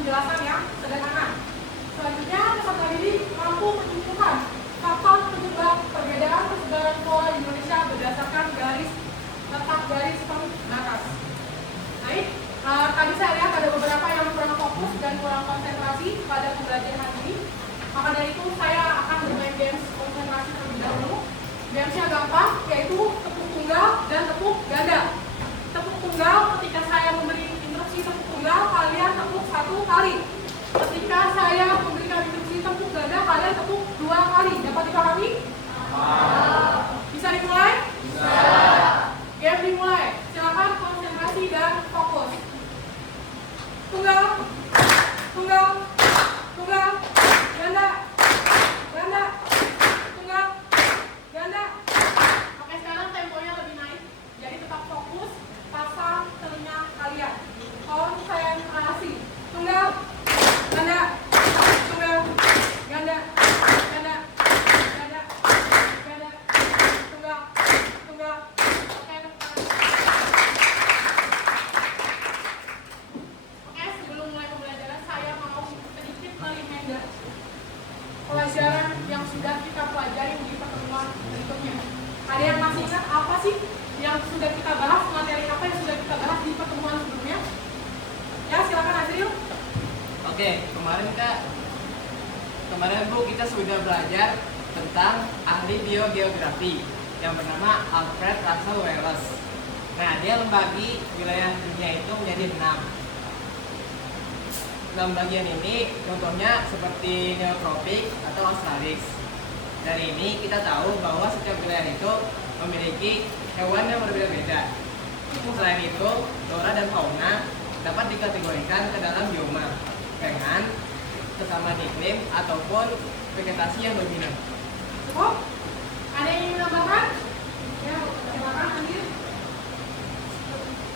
penjelasan yang sederhana. Selanjutnya, peserta didik mampu menentukan faktor penyebab perbedaan persebaran flora di Indonesia berdasarkan letak garis pembatas. Baik, tadi saya lihat ada beberapa yang kurang fokus dan kurang konsentrasi pada pembelajaran ini. Maka dari itu saya akan bermain games konsentrasi terlebih dahulu. Gamesnya gampang, yaitu tepuk tunggal dan tepuk ganda. Tepuk tunggal, ketika saya memberi instruksi tepuk tunggal, kalian tepuk 1 kali. Ketika saya memberikan instruksi tepuk ganda, kalian tepuk 2 kali. Dapat dipahami? Bisa dimulai? Bisa. Game dimulai. Silakan konsentrasi dan fokus. Tunggal, tunggal, tunggal, ganda, ganda, tunggal, ganda. Oke, sekarang temponya lebih naik. Jadi tetap fokus, pasang telinga kalian. Konsentrasi. Tunggal, ganda, tunggal, ganda, ganda, ganda, ganda, tunggal, tunggal. Oke, sebelum mulai pembelajaran saya mau sedikit mereminder pelajaran yang sudah kita pelajari di pertemuan berikutnya. Ada yang masih ingat apa sih yang sudah kita bahas, materi apa yang sudah kita bahas di pertemuan sebelumnya? Ya, silakan Azril. Oke, kemarin Bu kita sudah belajar tentang ahli biogeografi yang bernama Alfred Russel Wallace. Nah, dia membagi wilayah dunia itu menjadi 6. Dalam bagian ini contohnya seperti neotropik atau australis. Dari ini kita tahu bahwa setiap wilayah itu memiliki hewan yang berbeda-beda. Selain itu, flora dan fauna dapat dikategorikan ke dalam bioma dengan kesamaan iklim ataupun vegetasi yang dominan. Cukup? Ada yang ingin menambahkan? Ya, silakan Andir.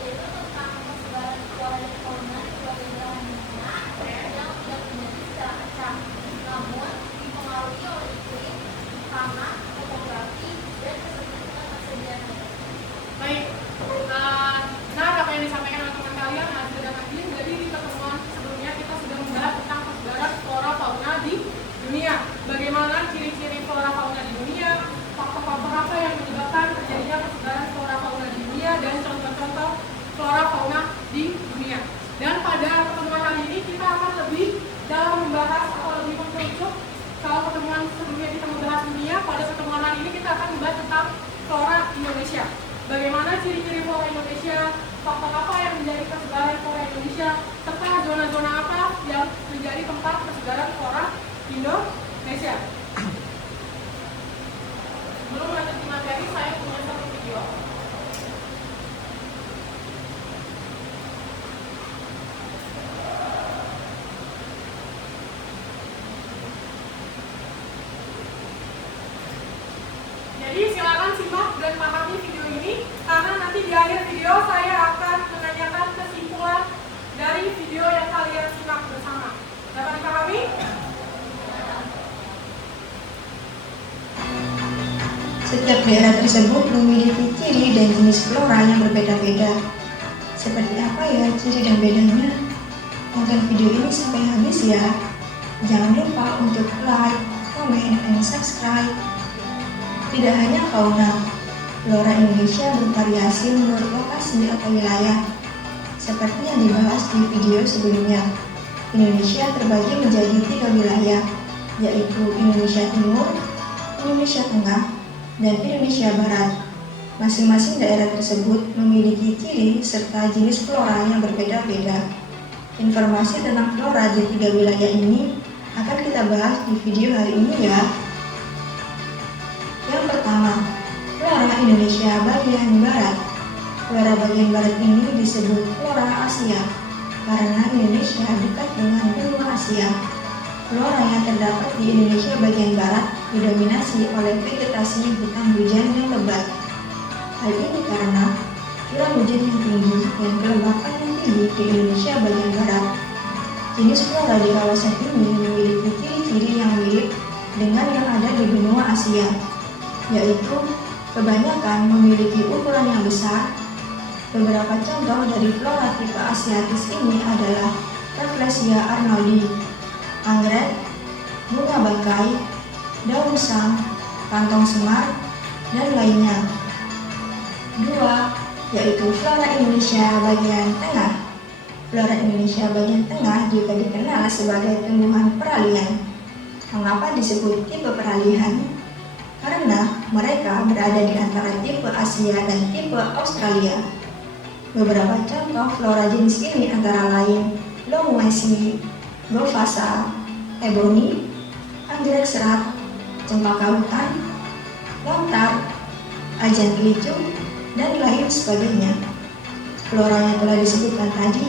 Yaitu tentang persebaran flora dan fauna di berbagai belahan dunia yang tidak terjadi secara acak, namun dipengaruhi oleh iklim, tanah, topografi, dan ketersediaan air. Baik, nah apa yang disampaikan oleh teman kalian Azril dan Andir. Jadi di pertemuan sebelumnya kita sudah membahas tentang persebaran flora fauna di dunia. Bagaimana ciri-ciri flora fauna di dunia, faktor-faktor apa yang menyebabkan terjadinya persebaran flora fauna di dunia, dan contoh-contoh flora fauna di dunia. Dan pada pertemuan kali ini kita akan lebih dalam membahas atau lebih mengkerucut. Kalau pertemuan sebelumnya kita membahas dunia, pada pertemuan kali ini kita akan membahas tentang flora Indonesia. Bagaimana ciri-ciri flora Indonesia, faktor apa yang menjadi persebaran flora Indonesia, serta zona-zona apa yang menjadi tempat persebaran flora Indonesia. Sebelum melanjutkan materi, saya punya satu video. Jadi silakan simak dan pahami video ini, karena nanti di akhir video saya akan menanyakan kesimpulan dari video yang kalian simak bersama. Dapat dipahami? Setiap daerah tersebut memiliki ciri dan jenis flora yang berbeda-beda. Seperti apa ya ciri dan bedanya? Tonton video ini sampai habis ya. Jangan lupa untuk like, comment, and subscribe. Tidak hanya fauna, flora Indonesia bervariasi menurut lokasi atau wilayah. Seperti yang dibahas di video sebelumnya, Indonesia terbagi menjadi 3 wilayah, yaitu Indonesia Timur, Indonesia Tengah, dan Indonesia Barat. Masing-masing daerah tersebut memiliki ciri serta jenis flora yang berbeda-beda. Informasi tentang flora di 3 wilayah ini akan kita bahas di video hari ini ya. Yang pertama, flora Indonesia bagian barat. Flora bagian barat ini disebut flora Asia karena Indonesia dekat dengan benua Asia. Flora yang terdapat di Indonesia bagian barat didominasi oleh vegetasi hutan hujan yang lebat. Hal ini karena curah hujan yang tinggi dan kelembapan yang tinggi di Indonesia bagian barat. Jenis flora di kawasan ini memiliki ciri-ciri yang mirip dengan yang ada di benua Asia, yaitu kebanyakan memiliki ukuran yang besar. Beberapa contoh dari flora tipe asiatis ini adalah Rafflesia arnoldi, anggrek, bunga bangkai, daun musang, kantong semar, dan lainnya. 2. Yaitu flora Indonesia bagian tengah. Flora Indonesia bagian tengah juga dikenal sebagai tumbuhan peralihan. Mengapa disebut tipe peralihan? Karena mereka berada di antara tipe Asia dan tipe Australia. Beberapa contoh flora jenis ini antara lain Lomuaceae, Govasa, Ebony, anggrek serat, cempaka hutan, lontar, ajan kelicung, dan lain sebagainya. Flora yang telah disebutkan tadi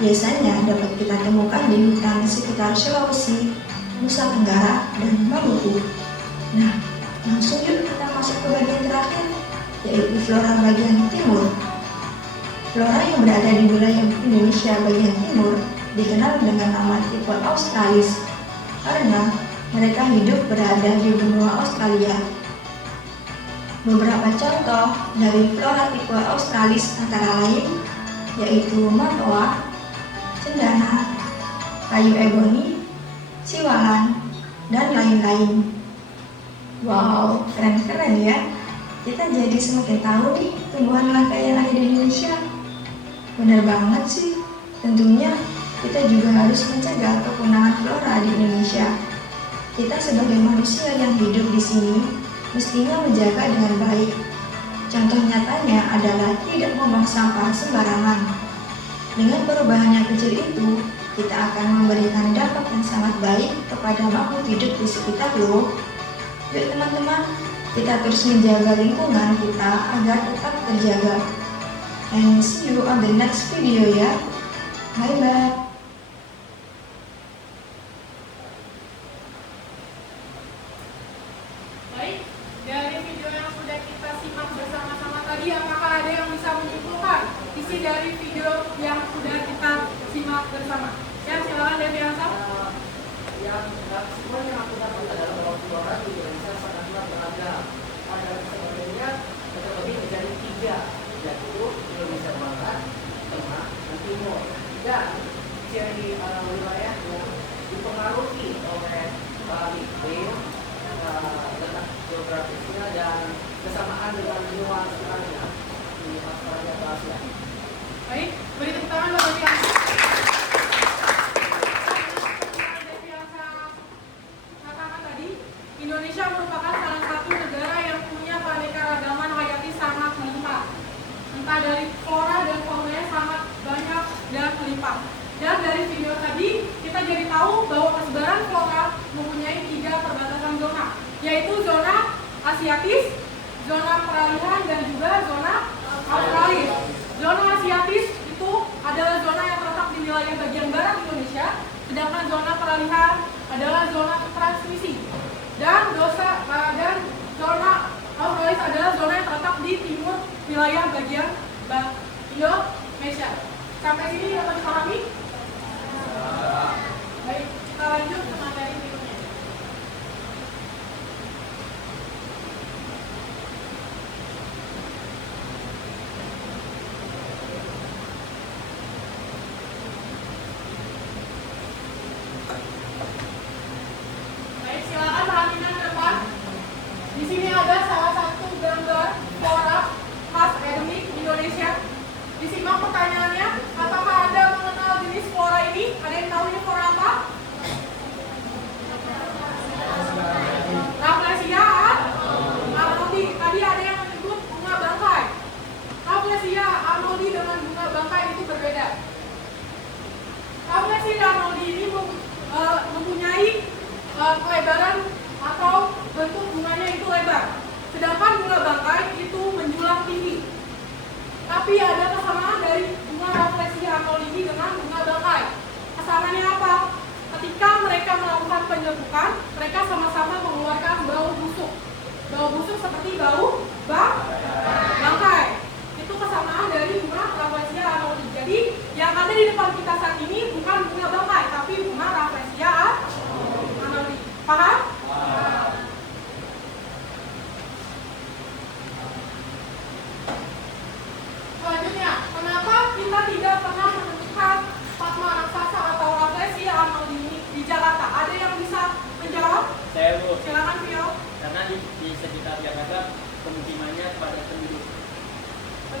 biasanya dapat kita temukan di hutan sekitar Sulawesi, Nusa Tenggara, dan Maluku. Nah, langsung yuk kita masuk ke bagian terakhir, yaitu flora bagian timur. Flora yang berada di wilayah Indonesia bagian timur dikenal dengan nama tipe Australis karena mereka hidup berada di benua Australia. Beberapa contoh dari flora tipe Australis antara lain yaitu matoa, cendana, kayu eboni, siwalan, dan lain-lain. Wow, keren-keren ya. Kita jadi semakin tahu nih tumbuhan langka yang ada di Indonesia. Benar banget sih. Tentunya kita juga harus mencegah kepunahan flora di Indonesia. Kita sebagai manusia yang hidup di sini mestinya menjaga dengan baik. Contoh nyatanya adalah tidak membuang sampah sembarangan. Dengan perubahan yang kecil itu, kita akan memberikan dampak yang sangat baik kepada makhluk hidup di sekitar loh. Yuk teman-teman, kita terus menjaga lingkungan kita agar tetap terjaga. And see you on the next video ya. Bye-bye. Baik, dari video yang sudah kita simak bersama-sama tadi, apakah ada yang bisa menyimpulkan isi dari video yang sudah kita simak bersama? Ya, silakan Devi Ansam. Yang semua yang aku dapat adalah bahwa flora di Indonesia sangatlah beragam. Pada sebenarnya terbagi menjadi 3, yaitu Indonesia Barat, Tengah, dan Timur. Dan ciri wilayah yang dipengaruhi oleh iklim, letak geografisnya, dan kesamaan dengan benua Australia di Australia atau Asia. Baik, beri tepuk tangan buat Devi Ansam. Indonesia merupakan salah satu negara yang punya keanekaragaman hayati sangat melimpah. Entah dari flora dan faunanya sangat banyak dan melimpah. Dan dari video tadi kita jadi tahu bahwa persebaran flora mempunyai 3 perbatasan zona, yaitu zona Asiatis, zona peralihan, dan juga zona Australis. Zona Asiatis itu adalah zona yang terletak di wilayah bagian barat Indonesia, sedangkan zona peralihan adalah zona transmisi. Dan zona Australis adalah zona yang terletak di timur wilayah bagian Indonesia. Sampai sini dapat dipahami? Baik, kita lanjut ke materi berikutnya. Baik, silakan perhatikan ke depan. Di sini ada salah satu gambar flora khas endemik Indonesia. Disimak pertanyaannya, apakah Anda mengenal jenis flora ini? Ada yang tahu ini flora apa? Rafflesia arnoldi. Tadi ada yang menyebut bunga bangkai. Rafflesia arnoldi dengan bunga bangkai itu berbeda. Rafflesia arnoldi ini mempunyai kelebaran atau bentuk bunganya itu lebar. Sedangkan bunga bangkai itu menjulang tinggi. Tapi ada kesamaan dari bunga Rafflesia arnoldi dengan bunga bangkai. Kesamaannya apa? Ketika mereka melakukan penyerbukan, mereka sama-sama mengeluarkan bau busuk. Bau busuk seperti bau bangkai. Itu kesamaan dari bunga Rafflesia arnoldi. Jadi yang ada di depan kita saat ini bukan bunga bangkai, tapi bunga Rafflesia arnoldi. Paham? Selanjutnya, kenapa kita tidak pernah menemukan Padma raksasa atau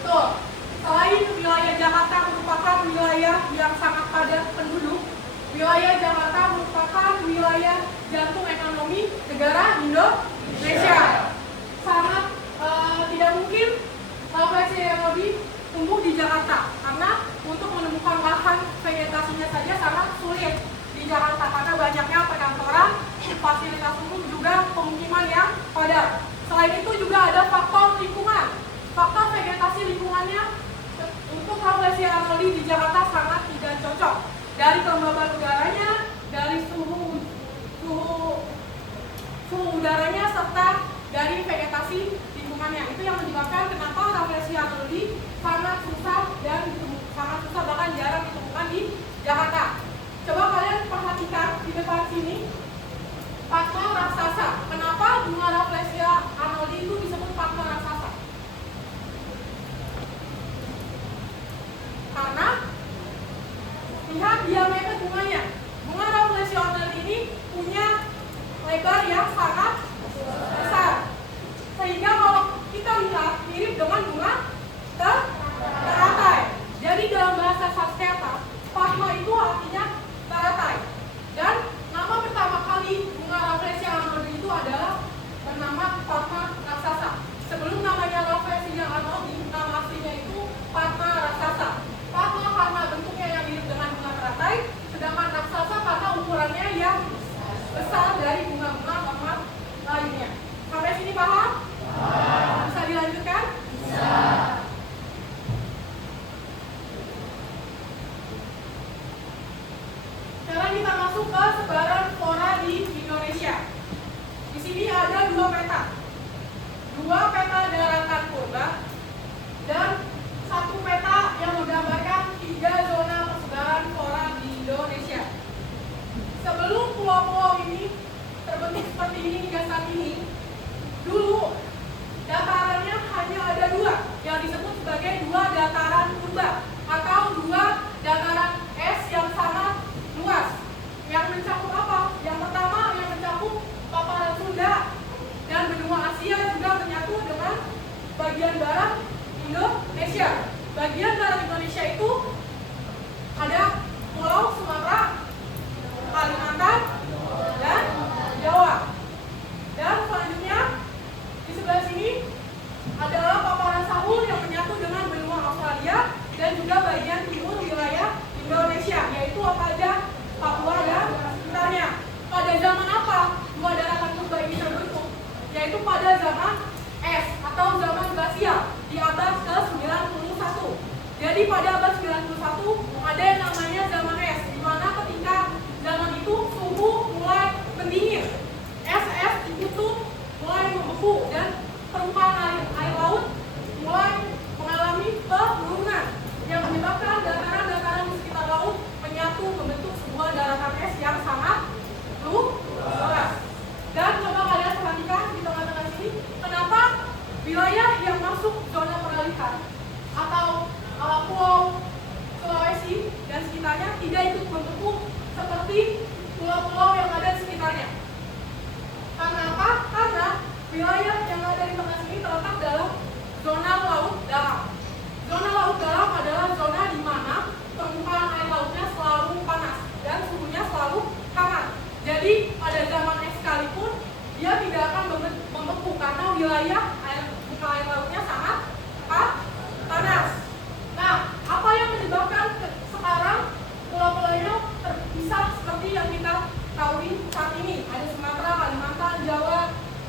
Betul. Selain wilayah Jakarta merupakan wilayah yang sangat padat penduduk, wilayah Jakarta merupakan wilayah jantung ekonomi negara Indonesia. Sangat tidak mungkin rafflesia anodi tumbuh di Jakarta karena untuk menemukan lahan vegetasinya saja sangat sulit di Jakarta karena banyaknya perkantoran, fasilitas umum juga pemukiman yang padat. Selain itu juga ada faktor lingkungan. Faktor vegetasi lingkungannya untuk rafflesia anodi di Jakarta sangat tidak cocok. Dari kelembaban udaranya, dari suhu udaranya serta dari vegetasi lingkungannya. Itu yang menyebabkan kenapa rafflesia anodi sangat susah bahkan jarang ditemukan di Jakarta. Coba kalian perhatikan di depan sini Padma raksasa. Kenapa bunga rafflesia anodi itu disebut Padma raksasa? Karena lihat diameter bunganya. Bunga rafflesia anodi ini punya lebar yang sangat besar, sehingga kalau kita lihat mirip dengan bunga teratai. Jadi dalam bahasa Sanskerta, Padma itu artinya teratai. Dan nama pertama kali bunga rafflesia anodi itu adalah bernama Padma raksasa. Sebelum namanya rafflesia anodi, nama aslinya itu Padma raksasa. Padma karena bentuknya yang mirip dengan bunga teratai, sedangkan raksasa karena ukurannya yang besar dari bunga-bunga normal lainnya. Sampai sini paham? Bisa dilanjutkan? Bisa. Sekarang kita masuk ke sebaran flora di Indonesia. Di sini ada dua peta daratan purba dan satu peta yang menggambarkan 3 zona persebaran flora di Indonesia. Sebelum pulau-pulau ini terbentuk seperti ini hingga saat ini, dulu datarannya hanya ada 2 yang disebut sebagai 2 dataran purba atau 2 dataran es yang sangat luas. Yang mencakup apa? Yang pertama yang mencakup paparan Sunda dan benua Asia juga menyatu dengan bagian barat Indonesia. Bagian barat Indonesia itu ada Pulau Sumatera, Kalimantan, dan Jawa. Dan selanjutnya di sebelah sini adalah paparan Sahul yang menyatu dengan benua Australia dan juga bagian timur wilayah Indonesia, yaitu apa aja? Papua dan sekitarnya. Pada zaman apa 2 daratan purba ini terbentuk? Yaitu pada zaman es atau zaman glasial di abad ke-91. Jadi pada abad 91 ada yang namanya zaman es, di mana ketika zaman itu suhu mulai mendingin, es itu mulai membeku dan permukaan air laut mulai mengalami penurunan yang menyebabkan dataran-dataran di sekitar laut menyatu membentuk sebuah daratan es yang sangat luas. Dan coba kalian perhatikan di tengah-tengah sini, kenapa wilayah yang masuk zona peralihan atau pulau Sulawesi dan sekitarnya tidak ikut membentuk seperti pulau-pulau yang ada di sekitarnya. Karena apa? Karena wilayah yang ada di tengah sini terletak dalam zona laut dalam. Zona laut dalam adalah zona di mana permukaan air lautnya selalu panas dan suhunya selalu hangat. Jadi pada zaman es sekalipun dia tidak akan membeku karena wilayah muka air lautnya sangat panas. Nah, apa yang menyebabkan sekarang pulau-pulau itu terpisah seperti yang kita ketahui saat ini? Ada Sumatera, Kalimantan, Jawa,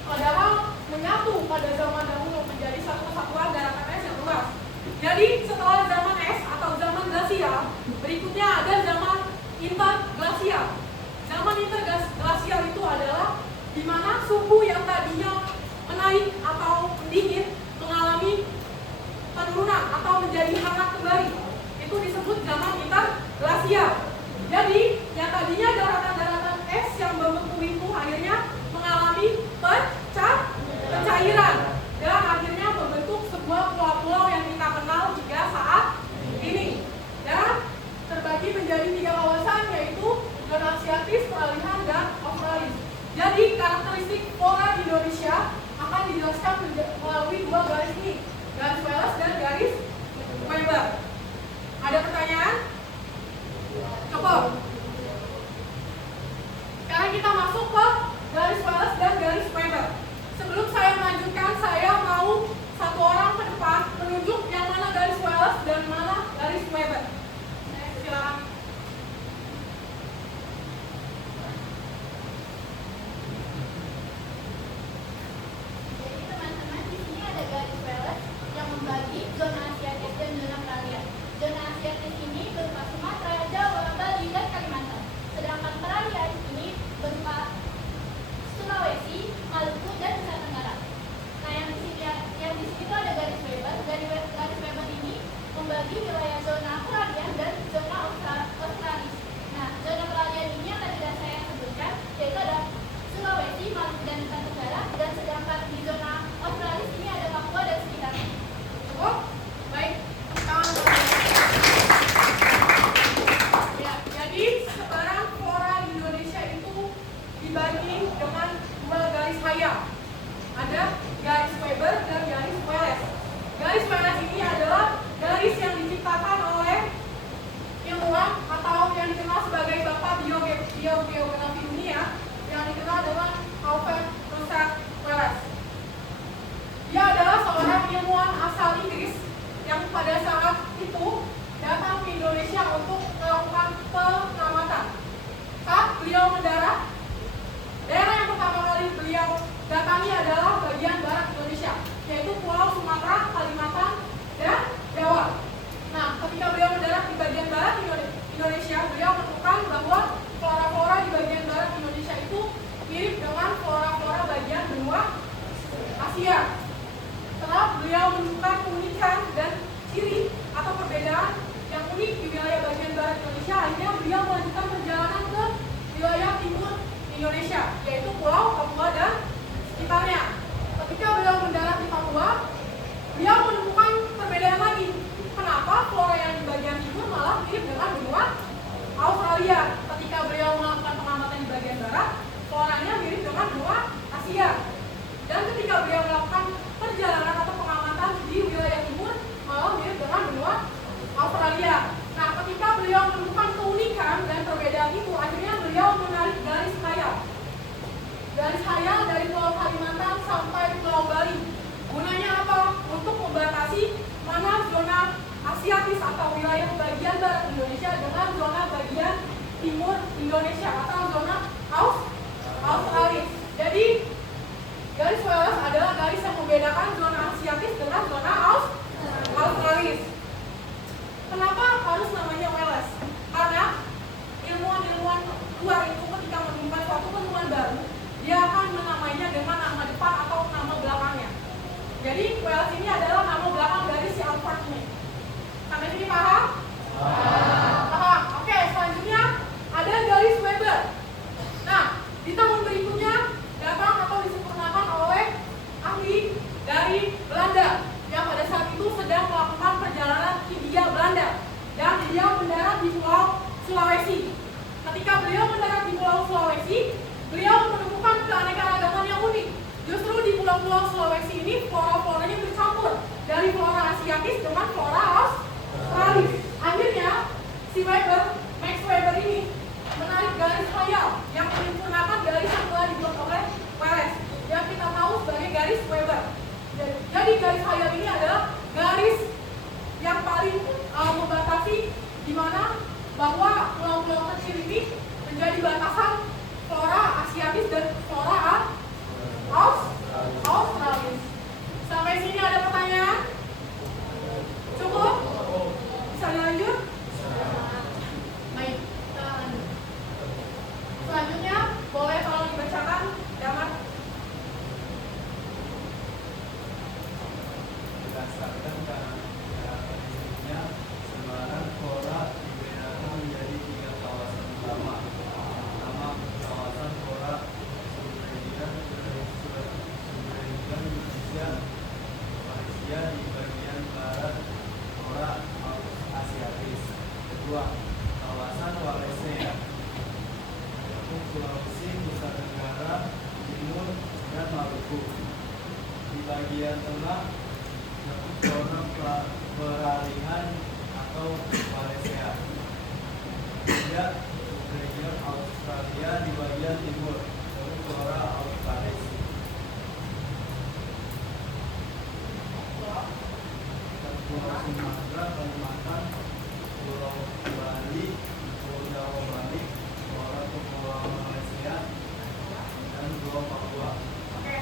padahal menyatu pada zaman dahulu menjadi satu kesatuan daratan es yang luas. Jadi setelah zaman es atau zaman glasial, berikutnya ada zaman interglasial. Zaman interglasial itu adalah di mana suhu yang tadinya menaik atau mendingin mengalami penurunan atau menjadi hangat kembali. Itu disebut zaman interglasial. Jadi yang tadinya daratan-daratan es yang membeku itu akhirnya mengalami pencairan dan akhirnya membentuk sebuah pulau-pulau yang kita kenal hingga saat ini. Dan terbagi menjadi 3 kawasan, yaitu zona beliau mendarat, daerah yang pertama kali beliau datangi adalah bagian barat Indonesia, yaitu Pulau Sumatera, Kalimantan, dan Jawa. Nah, ketika beliau mendarat di bagian barat Indonesia, beliau menemukan bahwa flora-flora di bagian barat Indonesia itu mirip dengan flora-flora bagian benua Asia. Setelah beliau menemukan keunikan dan ciri atau perbedaan yang unik di wilayah bagian barat Indonesia, akhirnya beliau melanjutkan perjalanan ke wilayah timur Indonesia, yaitu Pulau Papua dan sekitarnya. Ketika beliau mendarat di Papua, beliau menemukan perbedaan lagi. Kenapa flora yang di bagian timur malah mirip dengan benua Australia? Ketika beliau melakukan pengamatan di bagian barat, floranya mirip dengan benua Asia. Dan ketika beliau melakukan perjalanan atau pengamatan di wilayah timur, malah mirip dengan benua Australia. Nah, ketika beliau menemukan keunikan dan perbedaan itu, akhirnya beliau menarik garis khayal. Garis khayal dari Pulau Kalimantan sampai Pulau Bali. Gunanya apa? Untuk membatasi mana zona Asiatis atau wilayah bagian barat Indonesia dengan zona bagian timur Indonesia atau zona Australis. Jadi, garis Wales adalah garis yang membedakan zona Asiatis dengan zona Australis. Kenapa harus namanya Wales? Karena ilmuwan-ilmuwan luar itu ketika menemukan suatu penemuan baru, dia akan menamainya dengan nama depan atau nama belakangnya. Jadi Wales ini adalah nama belakang dari si Alfred ini. Sampai sini paham? Paham. Oke, selanjutnya ada garis Weber. Nah, di tahun berikutnya datang atau disempurnakan oleh ahli dari Belanda yang pada saat itu sedang melakukan perjalanan Hindia Belanda, dan beliau mendarat di Pulau Sulawesi. Ketika beliau mendarat di Pulau Sulawesi, beliau menemukan keanekaragaman yang unik. Justru di pulau-pulau Sulawesi ini flora-floranya bercampur dari flora Asiatis dengan flora Australis. Akhirnya si Max Weber ini menarik garis khayal yang menyempurnakan garis yang telah dibuat oleh Wales yang kita tahu sebagai garis Weber. Jadi garis khayal ini adalah garis yang paling membatasi di mana bahwa pulau-pulau kecil ini menjadi batasan flora Asiatis dan flora Australis. Sampai sini ada pertanyaan? Cukup? Bisa dilanjut? Baik, kita lanjut. Selanjutnya boleh tolong dibacakan Damar. Berdasarkan karakteristiknya, sebaran flora dibedakan menjadi 3 kawasan utama. Pertama, kawasan flora subregion Indonesia, Malaysia di bagian barat flora Asiatis. Kedua, kawasan Wallacea, yaitu Sulawesi, Nusa Tenggara Timur, dan Maluku. Di bagian tengah zona peralihan atau Wallacea. Tiga, subregion Australia di bagian timur, yaitu flora Australis. Pulau Sumatera, Kalimantan, Pulau Bali, Pulau Jawa Bali, Pulau Malaysia, dan Pulau Papua. Oke,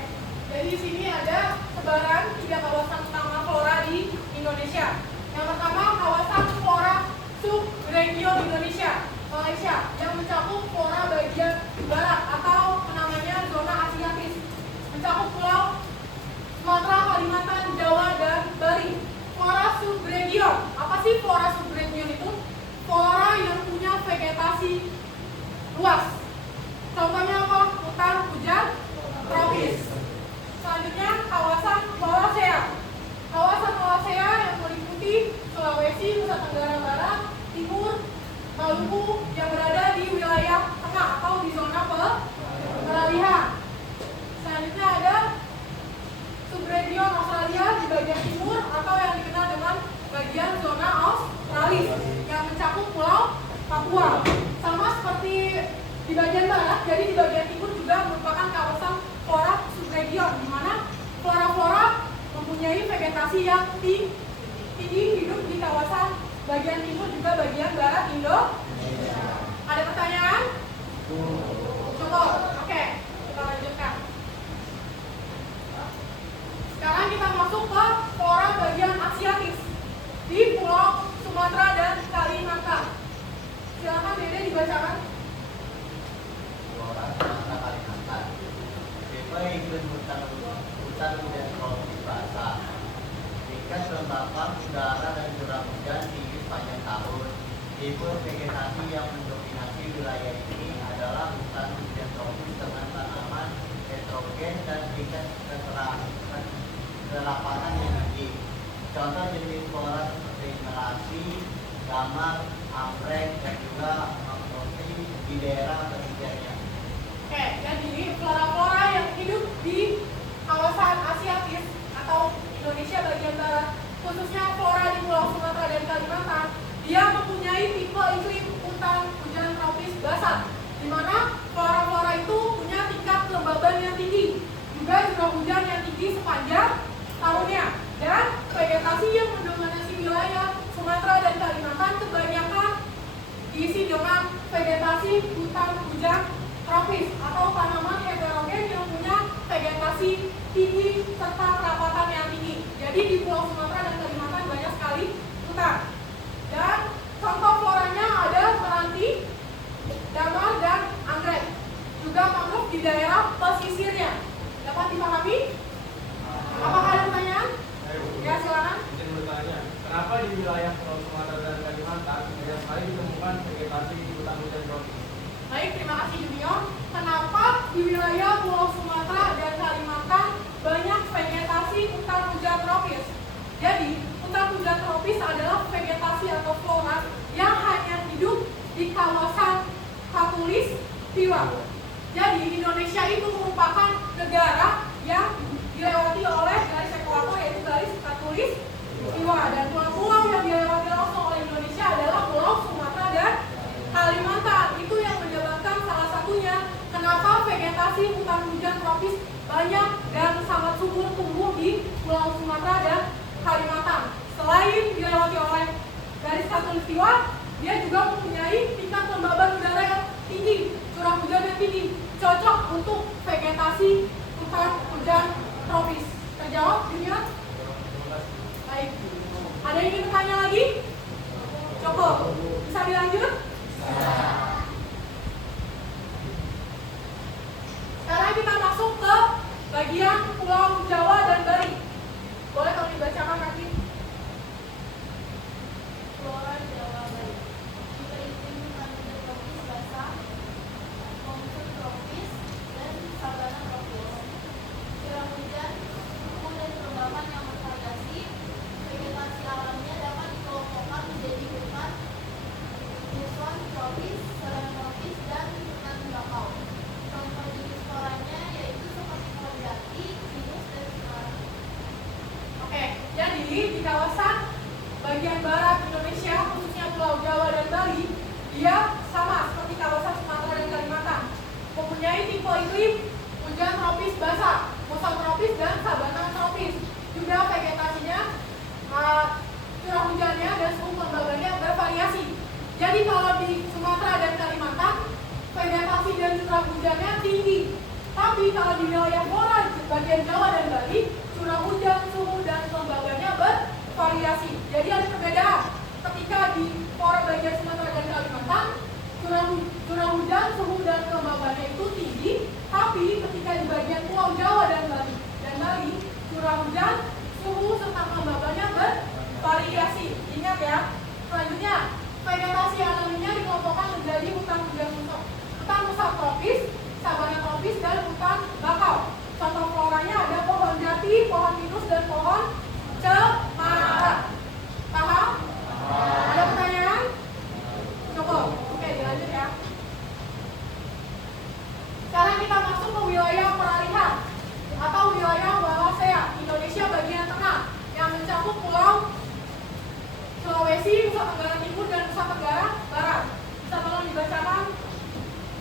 jadi di sini ada sebaran 3 kawasan utama flora di Indonesia. Yang pertama kawasan flora subregion Indonesia, Malaysia, yang mencakup flora bagian barat atau namanya zona Asiatis, mencakup Pulau Sumatera, Kalimantan, Jawa, dan Bali. Flora subregion, apa sih flora subregion itu? Flora yang punya vegetasi luas. Contohnya apa? Hutan hujan tropis. Selanjutnya kawasan Wallacea. Kawasan Wallacea yang meliputi Sulawesi, Nusa Tenggara Barat, Timur, Maluku yang berada di wilayah tengah atau di zona peralihan. Selanjutnya ada subregion Australia di bagian timur atau yang dikenal dengan bagian zona Australis yang mencakup Pulau Papua. Sama seperti di bagian barat, jadi di bagian timur juga merupakan kawasan flora subregion di mana flora-flora mempunyai vegetasi yang tinggi hidup di kawasan bagian timur juga bagian barat Indonesia. Ada pertanyaan? hutan hujan tropis basah. Tingkat kelembapan udara dan curah hujan tinggi sepanjang tahun. Tipe vegetasi yang mendominasi wilayah ini adalah hutan hujan tropis dengan tanaman heterogen dan tingkat kerapasan yang tinggi. Contoh jenis flora seperti melati, gamang, ambrek, dan juga mangkosti di daerah pesisirnya. Oke, jadi flora-flora yang hidup di kawasan Asiatis atau Indonesia bagian barat, khususnya flora di Pulau Sumatera dan Kalimantan, dia mempunyai tipe iklim hutan hujan tropis basah, di mana flora-flora itu punya tingkat kelembaban yang tinggi, juga curah hujan yang tinggi sepanjang tahunnya, dan vegetasi yang mendominasi wilayah Sumatera dan Kalimantan kebanyakan diisi dengan vegetasi hutan hujan tropis atau tanaman heterogen yang punya vegetasi tinggi serta kerapatan yang tinggi. Jadi di Pulau Sumatera dan Kalimantan banyak sekali hutan. Dan contoh floranya ada meranti, damar, dan anggrek. Juga mangrove di daerah pesisirnya. Dapat dipahami? Apakah ada pertanyaan? Ya, silakan. Izin bertanya, kenapa di wilayah Pulau Sumatera dan Kalimantan banyak sekali ditemukan vegetasi hutan hujan tropis? Baik, terima kasih Junior. Kenapa di wilayah Pulau Sumatera dan Kalimantan banyak vegetasi hutan hujan tropis? Jadi, hutan hujan tropis adalah vegetasi atau flora yang hanya hidup di kawasan khatulistiwa. Jadi, Indonesia itu merupakan negara yang dilewati oleh garis ekuator, yaitu garis khatulistiwa. Dan pulau-pulau yang dilewati langsung oleh Indonesia adalah Pulau Sumatera dan Kalimantan. Itu yang menyebabkan salah satunya kenapa vegetasi hutan hujan tropis banyak dan sangat subur tumbuh di Pulau Sumatera dan Kalimantan. Selain dilewati oleh garis khatulistiwa, dia juga mempunyai tingkat kelembaban udara yang tinggi, curah hujan yang tinggi, cocok untuk vegetasi hutan hujan tropis. Terjawab, Junior? Baik. Ada yang ingin bertanya lagi? Cukup. Bisa dilanjut? Sekarang kita masuk ke bagian Pulau Jawa dan Bali. Boleh kalau dibacakan kaki? Flora Jawa Bali. Tipe iklim hutan hujan tropis basah, monsun tropis, dan sabana tropis. Curah hujan, suhu dan kelembapan yang bervariasi. Vegetasi alamnya dapat dikelompokkan menjadi hutan muson tropis, sabana tropis, dan hutan bakau. Contoh jenis floranya yaitu seperti pohon jati, pinus, dan sekarang. Oke, jadi di kawasan bagian barat Indonesia, khususnya Pulau Jawa dan Bali, dia sama seperti kawasan Sumatera dan Kalimantan, mempunyai tipe iklim hujan tropis basah, muson tropis, dan sabana tropis. Juga vegetasinya, curah hujannya dan suhu kelembabannya bervariasi. Jadi kalau di Sumatera dan Kalimantan, vegetasi dan curah hujannya tinggi. Tapi kalau di wilayah flora bagian Jawa dan Bali, curah hujan, suhu, dan kelembabannya bervariasi. Jadi ada perbedaan. Ketika di flora bagian Sumatera dan Kalimantan, curah hujan, suhu, dan kelembabannya itu tinggi. Tapi ketika di bagian Pulau Jawa dan Bali, curah hujan, suhu, serta kelembabannya bervariasi. Ingat ya. Selanjutnya, vegetasi alaminya dikelompokkan menjadi hutan hujan muson tropis, sabana tropis, dan hutan bakau. Contoh floranya ada pohon jati, pohon pinus, dan pohon cemara. Paham? Ada pertanyaan? Cukup. Oke, dilanjut ya. Sekarang kita masuk ke wilayah peralihan atau wilayah Wallacea, Indonesia bagian tengah, yang mencakup pulau Sulawesi, Nusa Tenggara Timur, dan Nusa Tenggara Barat. Bisa tolong dibacakan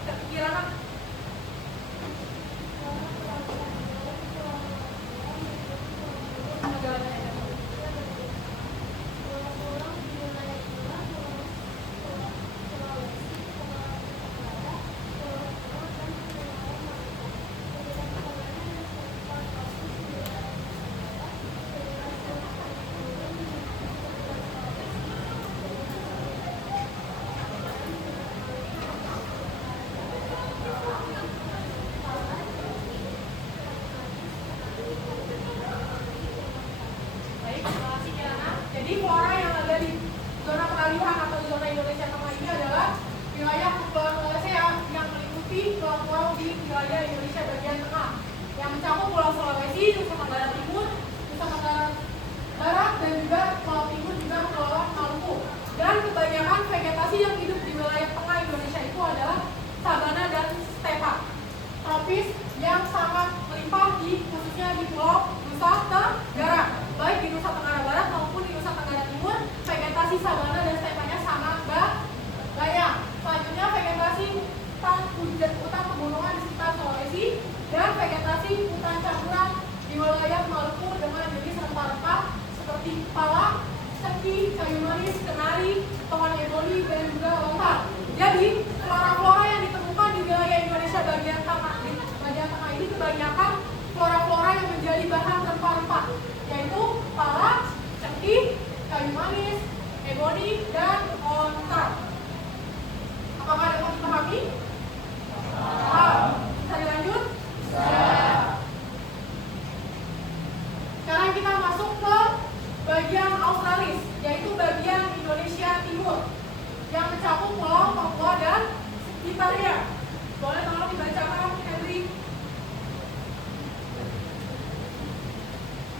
kira-kira? pulau-pulau di wilayah Indonesia bagian tengah yang mencakup Pulau Sulawesi, Nusa Tenggara Timur, Nusa Tenggara Barat, dan juga Pulau Timur juga Kepulauan Maluku. Dan kebanyakan vegetasi yang hidup di wilayah tengah Indonesia itu adalah sabana dan stepa tropis yang sangat melimpah khususnya di Pulau Nusa Tenggara, baik di Nusa Tenggara Barat maupun di Nusa Tenggara Timur. Vegetasi sabana dan stepanya sangat banyak. Selanjutnya vegetasi hutan pegunungan di sekitar Sulawesi dan vegetasi hutan campuran di wilayah Maluku dengan jenis rempah-rempah seperti pala, cengkih, kayu manis, kenari, pohon eboli, dan juga lontar. Jadi flora-flora yang ditemukan di wilayah Indonesia bagian tengah ini kebanyakan flora-flora yang menjadi bahan rempah-rempah, yaitu pala, cengkih, kayu manis, eboni, dan lontar. Apakah dapat dipahami? Bisa dilanjut? Sekarang kita masuk ke bagian Australis, yaitu bagian Indonesia Timur yang mencakup Pulau Papua dan sekitarnya. Boleh tolong dibacakan, Henry?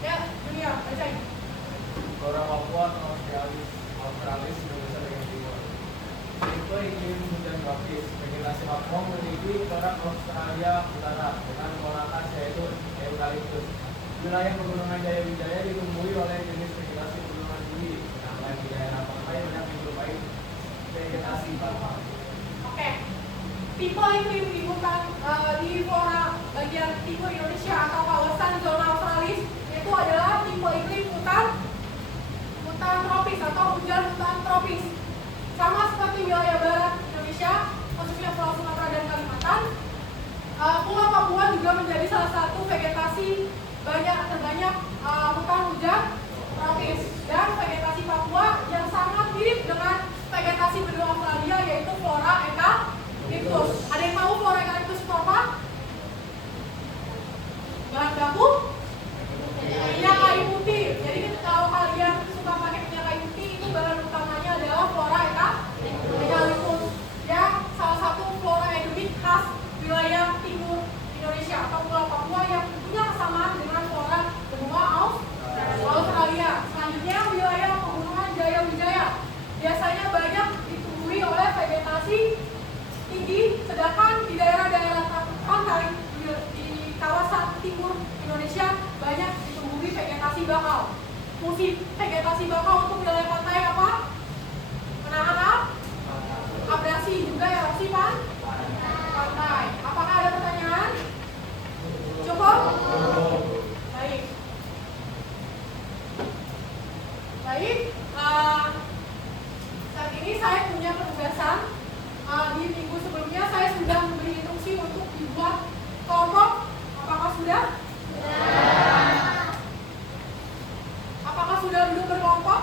Ya, Julia, bacain. Flora Papua atau Australis Indonesia bagian timur. Tipe iklim hujan tropis. Vegetasi Papua memiliki corak Australia Utara dengan flora khas yaitu eukaliptus. Wilayah pegunungan Jaya Wijaya ditumbuhi oleh jenis vegetasi pegunungan tinggi. Sedangkan di daerah pantai banyak dijumpai vegetasi bawah. Oke. Tipe iklim di flora bagian timur Indonesia atau kawasan zona Australis itu adalah tipe iklim hutan tropis atau hujan hutan tropis. Sama seperti wilayah barat Indonesia, khususnya Pulau Sumatera dan Kalimantan, Pulau Papua juga menjadi salah satu vegetasi terbanyak hutan hujan tropis. Dan vegetasi Papua yang sangat mirip dengan vegetasi benua Australia yaitu flora eukaliptus. Ada yang tahu flora eukaliptus itu apa? Bahan baku minyak kayu putih. Jadi kalau kalian suka pakai minyak kayu putih, itu bahan utamanya adalah flora eukaliptus yang salah satu flora endemik khas wilayah timur Indonesia atau Pulau Papua yang punya kesamaan dengan flora benua Australia. Selanjutnya wilayah pegunungan Jaya Wijaya biasanya banyak ditumbuhi oleh vegetasi tinggi, sedangkan di daerah-daerah pantai di kawasan timur Indonesia banyak ditumbuhi vegetasi bakau. Fungsi vegetasi bakau untuk wilayah pantai apa? Menahan abrasi juga erosi pantai. Apakah ada pertanyaan? Cukup? Baik. Saat ini saya punya penugasan. Di minggu sebelumnya saya sudah memberi instruksi untuk dibuat kelompok. Apakah sudah? Apakah sudah duduk berkelompok?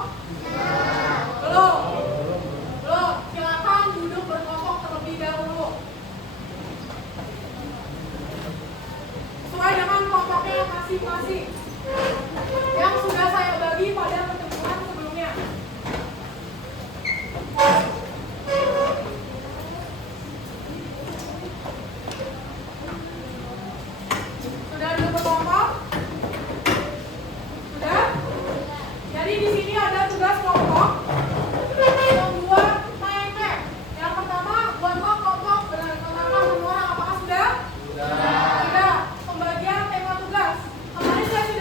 Belum. Silakan duduk berkelompok terlebih dahulu. Sesuai dengan kelompoknya masing-masing yang sudah saya bagi pada pertemuan sebelumnya. Sudah duduk berkelompok? Sudah? Jadi di sini ada tugas kelompok. Membuat time. Yang pertama, buatlah kelompok bernama orang. Apakah sudah? Sudah. Pembagian tema tugas. Kemarin saya sudah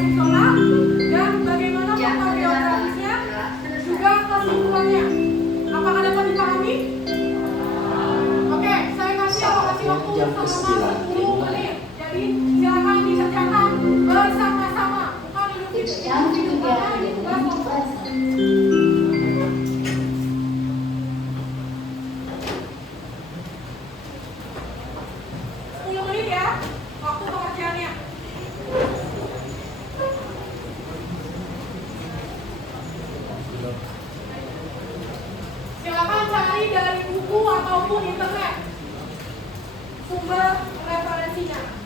lokasi zona dan bagaimana faktor geografisnya, juga kesimpulannya. Apakah dapat dipahami? Oke, saya kasih alokasi waktu selama 10 menit. Jadi silakan dikerjakan bersama-sama. Bukan individu karena ini tugas kelompok. 10 menit ya, waktu pengerjaannya. Silakan cari dari buku ataupun internet sumber referensinya.